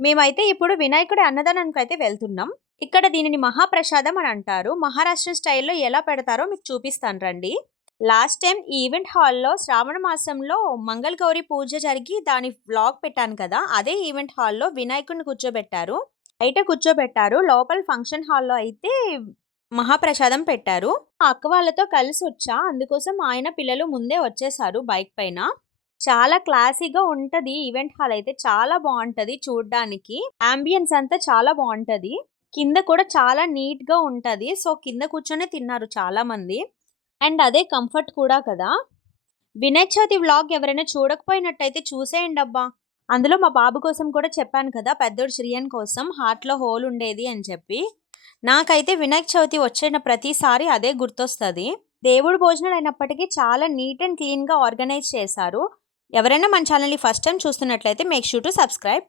మేమైతే ఇప్పుడు వినాయకుడి అన్నదానానికైతే వెళ్తున్నాం. ఇక్కడ దీనిని మహాప్రసాదం అని అంటారు. మహారాష్ట్ర స్టైల్‌లో ఎలా పెడతారో మీకు చూపిస్తాను రండి. లాస్ట్ టైమ్ ఈ ఈవెంట్ హాల్‌లో శ్రావణ మాసంలో మంగళగౌరి పూజ జరిగి దాని వ్లాగ్ పెట్టాను కదా! అదే ఈవెంట్ హాల్‌లో వినాయకుడిని కూర్చోబెట్టారు. బయట కూర్చోబెట్టారు. లోపల ఫంక్షన్ హాల్‌లో అయితే మహాప్రసాదం పెట్టారు. మా అక్క వాళ్ళతో కలిసొచ్చా. అందుకోసం ఆయన పిల్లలు ముందే వచ్చేసారు బైక్ పైన. చాలా క్లాసీగా ఉంటది. ఈవెంట్ హాల్ అయితే చాలా బావుంటది చూడ్డానికి. యాంబియన్స్ అంతా చాలా బావుంటది. కింద కూడా చాలా నీట్‌గా ఉంటది. సో, కింద కూర్చొనే తిన్నారు చాలా మంది. అండ్ అదే కంఫర్ట్ కూడా కదా! వినాయక చవితి వ్లాగ్ ఎవరైనా చూడకపోయినట్టయితే చూసేయండబ్బా! అందులో మా బాబు కోసం కూడా చెప్పాను కదా! పెద్దోడు శ్రియాన్ కోసం హార్ట్‌లో హోల్ ఉండేది అని చెప్పి. నాకైతే వినాయక చవితి వచ్చిన ప్రతిసారి అదే గుర్తొస్తది. దేవుడి భోజనాలు అయినప్పటికీ చాలా నీట్ అండ్ క్లీన్‌గా ఆర్గనైజ్ చేశారు. ఎవరైనా మన ఛానెల్‌ని ఫస్ట్ టైమ్ చూస్తున్నట్లయితే మేక్ ష్యూర్ టు సబ్స్క్రైబ్.